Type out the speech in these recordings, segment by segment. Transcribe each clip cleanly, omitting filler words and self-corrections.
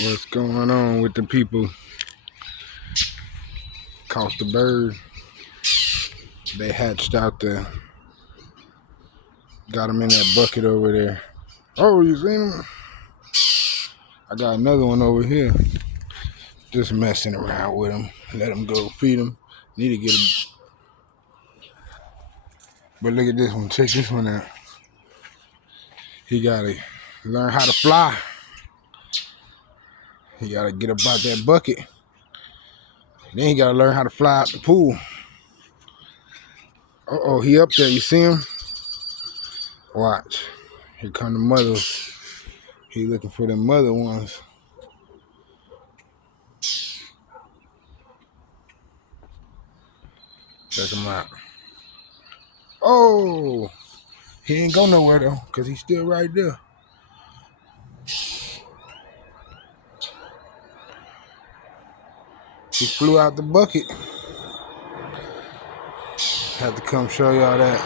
What's going on with the people? Caught the bird. They hatched out there. Got them in that bucket over there. Oh, you seen them? I got another one over here. Just messing around with them. Let them go. Feed them. Need to get them. But look at this one. Check this one out. He got to learn how to fly. He got to get up out that bucket. Then he got to learn how to fly out the pool. Uh-oh, he up there. You see him? Watch. Here come the mothers. He looking for the mother ones. Check him out. Oh, he ain't go nowhere though, because he's still right there. He flew out the bucket. Had to come show y'all that.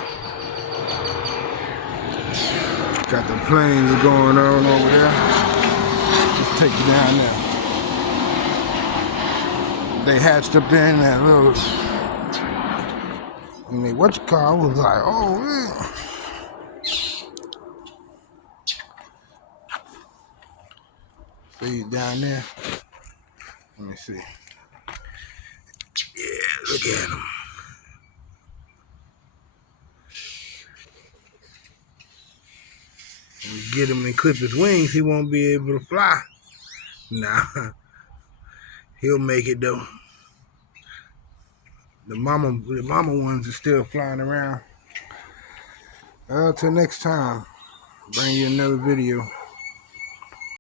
Got the planes going on over there. Let's take you down there. They hatched up there in that little, and they I was like, oh man. See down there. Let me see. Yeah, look at him. When we get him and clip his wings, he won't be able to fly. Nah, he'll make it though. The mama ones are still flying around. Till next time, bring you another video.